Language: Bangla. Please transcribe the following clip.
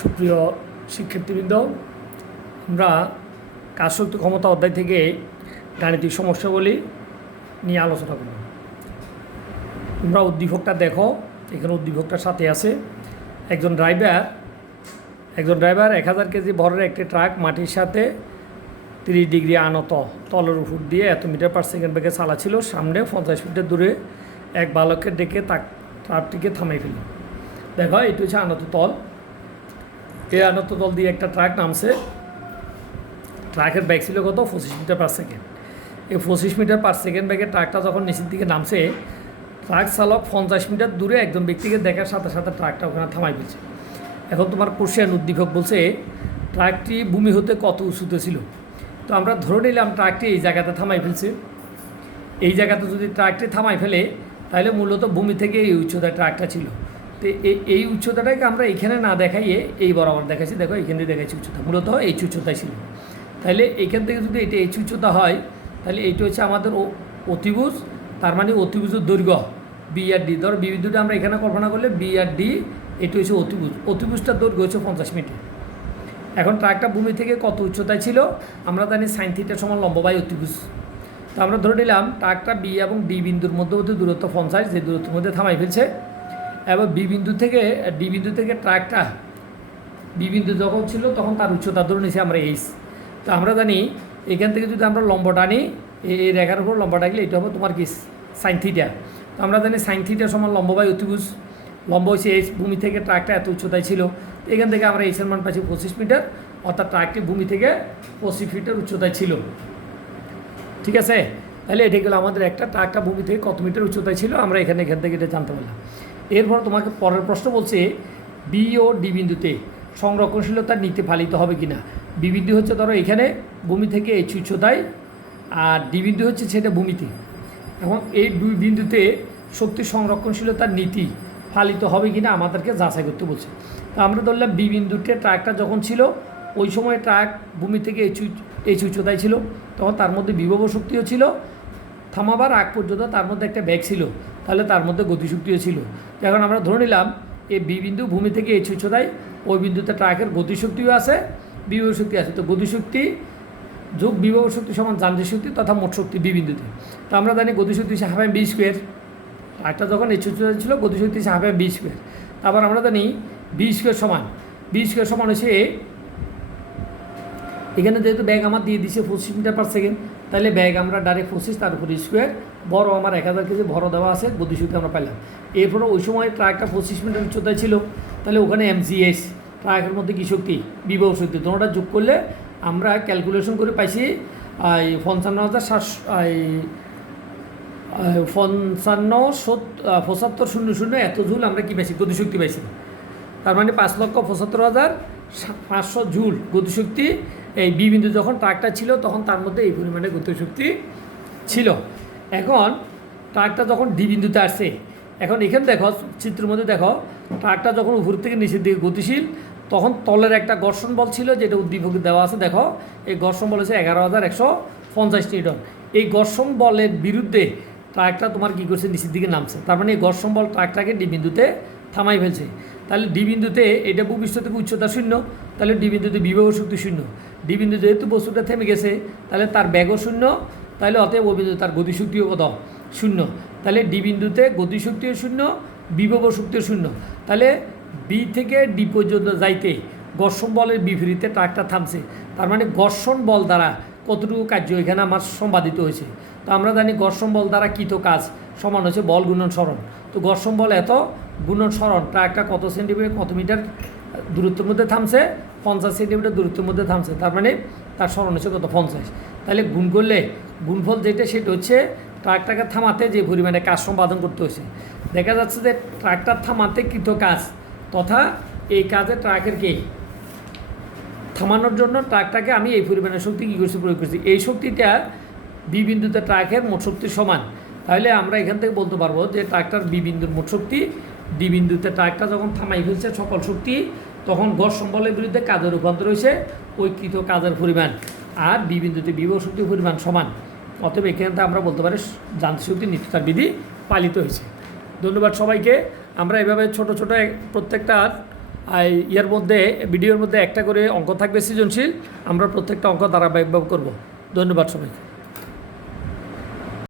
সুপ্রিয় শিক্ষার্থীবৃন্দ, আমরা কাজ শক্তি ক্ষমতা অধ্যায় থেকে গাণিতিক সমস্যাগুলি নিয়ে আলোচনা করব। তোমরা উদ্দীপকটা দেখো, এখানে উদ্দীপকটার সাথে আছে, একজন ড্রাইভার একজন ড্রাইভার এক হাজার কেজি ভরের একটি ট্রাক মাটির সাথে তিরিশ ডিগ্রি আনত তলের উপর দিয়ে এত মিটার পার সেকেন্ড বেগে চালাচ্ছিল, সামনে পঞ্চাশ মিটার দূরে এক বালককে ডেকে তাক, ট্রাকটিকে থামাই ফেলল। দেখো, এটি হচ্ছে আনত তল। এই আনত দল দিয়ে একটা ট্রাক নামছে? ট্রাকের ব্যাগ ছিল কত? পঁচিশ মিটার পার সেকেন্ড এই পঁচিশ মিটার পার সেকেন্ড ব্যাগে ট্রাকটা যখন নিচের দিকে নামছে, ট্রাক চালক পঞ্চাশ মিটার দূরে একজন ব্যক্তিকে দেখার সাথে সাথে ট্রাকটা ওখানে থামাই ফেলছে। এখন তোমার কোশ্চেন উদ্দীপক বলছে, ট্রাকটি ভূমি হতে কত উঁচুতে ছিল? তো আমরা ধরে নিলাম ট্রাকটি এই জায়গাতে থামাই ফেলছে। এই জায়গাতে যদি ট্রাকটি থামাই ফেলে, তাহলে মূলত ভূমি থেকে এই উচ্চতায় ট্রাকটা ছিল। তো এই- উচ্চতাটাকে আমরা এখানে না দেখাইয়ে এই বরাবর দেখাচ্ছি দেখো, এখানে দেখাচ্ছি উচ্চতা। মূলত এই উচ্চতায় ছিল। তাহলে এইখান থেকে যদি এটা এই উচ্চতা হয় তাহলে এইটা হচ্ছে আমাদের অতিভুজ, তার মানে অতিভুজের দৈর্ঘ্য, বি আর ডি। ধর বিবিধুটা আমরা এখানে কল্পনা করলে বি আর ডি, এটি হচ্ছে অতিভুজ। অতিভুজটার দৈর্ঘ্য হচ্ছে পঞ্চাশ মিটার। এখন ট্রাকটা ভূমি থেকে কত উচ্চতায় ছিল? আমরা জানি সাইন থিটার সমান লম্ব বাই অতিভুজ। তো আমরা ধরে নিলাম, ট্রাকটা বি এবং ডি বিন্দুর মধ্যবর্তী দূরত্ব পঞ্চাশ, যে দূরত্বের মধ্যে থামাই ফেলছে। এবং বি বিন্দু থেকে, ডি বিন্দু থেকে ট্রাকটা, বি বিন্দু যখন ছিল তখন তার উচ্চতা ধরে নিয়েছি আমরা এইচ তো আমরা জানি এখান থেকে যদি আমরা লম্ব টানি এই রেখার উপর লম্ব টাকলে এটা হবে তোমার কি? সাইন থিটা তো আমরা জানি সাইন থিটা সমান লম্ব বাই অতিভুজ। লম্ব হচ্ছে এইচ ভূমি থেকে ট্রাকটা এত উচ্চতায় ছিল। এখান থেকে আমরা এইচের মান পাচ্ছি পঁচিশ মিটার, অর্থাৎ ট্রাকটি ভূমি থেকে পঁচিশ ফিটার উচ্চতায় ছিল। ঠিক আছে? তাহলে এটা গেলো আমাদের একটা, ট্রাকটা ভূমি থেকে কত মিটার উচ্চতায় ছিল? আমরা এখানে এখান থেকে এটা জানতে পারলাম। এরপর তোমাকে পরের প্রশ্ন বলছে, বি ও ডি বিন্দুতে সংরক্ষণশীলতার নীতি পালিত হবে কি না বি বিন্দু হচ্ছে ধরো এখানে ভূমি থেকে এই উচ্চতায় আর ডি বিন্দু হচ্ছে সেটা ভূমিতে। এবং এই দুই বিন্দুতে শক্তি সংরক্ষণশীলতার নীতি পালিত হবে কি না আমাদেরকে যাচাই করতে বলছে। তো আমরা ধরলাম বি বিন্দুতে ট্রাকটা যখন ছিল, ওই সময় ট্রাক ভূমি থেকে এই উচ্চতায় ছিল, তখন তার মধ্যে বিভব শক্তিও ছিল থামাবার আগ পর্যন্ত তার মধ্যে একটা ব্যাগ ছিল, তাহলে তার মধ্যে গতিশক্তিও ছিল। এখন আমরা ধরে নিলাম এই বি বিন্দু ভূমি থেকে এই উচ্চতায় ওই বিন্দুতে ট্রাকের গতিশক্তিও আছে বিভব শক্তি আছে। তো গতিশক্তি যোগ বিভব শক্তি সমান যান্ত্রিক শক্তি তথা মোট শক্তি বি বিন্দুতে। তো আমরা জানি গতিশক্তি হচ্ছে হাফ এম বি স্কোয়ার ট্রাকটা যখন এই উচ্চতায় ছিল, গতিশক্তি হচ্ছে হাফ এম বি স্কোয়ার তারপর আমরা জানি বি স্কোয়ার সমান বি স্কোয়ার সমান হচ্ছে এখানে যেহেতু ব্যাগ আমার দিয়ে দিছে পঁচিশ মিটার পার সেকেন্ড তাহলে ব্যাগ আমরা ডাইরেক্ট পঁচিশ তার উপর স্কোয়ার বড় আমার এক হাজার কেজি ভরো দেওয়া আছে গতিশক্তি আমরা পেলাম এরপরে ওই সময় ট্রাকটা পঁচিশ মিটার উচ্চতায় ছিল, তাহলে ওখানে এমজিএস ট্রাকের মধ্যে কী শক্তি? বিভব শক্তি। দুটোটা যোগ করলে আমরা ক্যালকুলেশন করে পাইছি এই পঞ্চান্ন হাজার সাতশো পঞ্চান্ন পঁচাত্তর শূন্য শূন্য এত জুল আমরা কী পাইছি? গতিশক্তি পাইছি। তার মানে পাঁচ লক্ষ পঁচাত্তর হাজার পাঁচশো জুল গতিশক্তি এই বি বিন্দু যখন ট্রাকটা ছিল, তখন তার মধ্যে এই পরিমাণে গতিশক্তি ছিল। এখন ট্রাকটা যখন ডি বিন্দুতে আসছে, এখন এখানে দেখো, চিত্রের মধ্যে দেখো, ট্রাকটা যখন উপর থেকে নিচের দিকে গতিশীল, তখন তলের একটা ঘর্ষণ বল ছিল, যেটা উদ্দীপক দেওয়া আছে, দেখো, এই ঘর্ষণ বল হচ্ছে এগারো হাজার একশো পঞ্চাশ নিউটন। এই ঘর্ষণ বলের বিরুদ্ধে ট্রাকটা তোমার কী করছে, নিচের দিকে নামছে। তার মানে এই ঘর্ষণ বল ট্রাকটাকে ডি বিন্দুতে থামাই ফেলছে। তাহলে ডি বিন্দুতে এটা ভূপৃষ্ঠ থেকে উচ্চতা শূন্য তাহলে ডি বিন্দুতে বিভব শক্তি শূন্য। ডি বিন্দু যেহেতু বস্তুটা থেমে গেছে, তাহলে তার ব্যাগও শূন্য, তাহলে অতএব ওই বিন্দু তার গতিশক্তিও কত? শূন্য। তাহলে ডি বিন্দুতে গতিশক্তিও শূন্য বিভব শক্তিও শূন্য। তাহলে বি থেকে ডি পর্যন্ত যাইতে ঘর্ষণ বলের বিপরীতে ট্রাকটা থামছে। তার মানে ঘর্ষণ বল দ্বারা কতটুকু কার্য? এখানে আমার সম্পাদিত হয়েছে। তো আমরা জানি ঘর্ষণ বল দ্বারা কৃত কাজ, সমান হচ্ছে বল গুণন সরণ। তো ঘর্ষণ বল এত, গুণন সরণ, ট্রাকটা কত সেন্টিমিটার, কত মিটার? দূরত্বের মধ্যে থামছে, পঞ্চাশ সেন্টিমিটার দূরত্বের মধ্যে থামছে, তার মানে তার সরণ হচ্ছে কত? পঞ্চাশ। তাহলে গুণ করলে, গুণফল যেটা সেটা হচ্ছে ট্রাকটাকে থামাতে যে পরিমাণে কাজ সম্পাদন করতে হয়েছে। দেখা যাচ্ছে যে ট্রাকটা থামাতে কৃত কাজ, তথা এই কাজে ট্রাকের কে? থামানোর জন্য ট্রাকটাকে আমি এই পরিমাণের শক্তি কী করছি, প্রয়োগ করছি। এই শক্তিটা বি বিন্দুতে ট্রাকের মোট শক্তির সমান। তাহলে আমরা এখান থেকে বলতে পারব যে ট্রাকটার বি বিন্দুর মোট শক্তি ডি বিন্দুতে ট্রাকটা যখন থামাই ফেলছে সকল শক্তি তখন গড় বলের বিরুদ্ধে কাজের রূপান্তর হয়েছে ওই কৃত কাজের পরিমাণ আর বি বিন্দুতে বিভব শক্তির পরিমাণ সমান। অতএব এখান আমরা বলতে পারি যান্ত্রিক শক্তি নিত্যতার বিধি পালিত হয়েছে। ধন্যবাদ সবাইকে। আমরা এভাবে ছোট ছোট প্রত্যেকটা ইয়ের মধ্যে, ভিডিওর মধ্যে একটা করে অঙ্ক থাকবে সৃজনশীল। আমরা প্রত্যেকটা অঙ্ক ধারাবাহিকভাবে করব। ধন্যবাদ সবাইকে।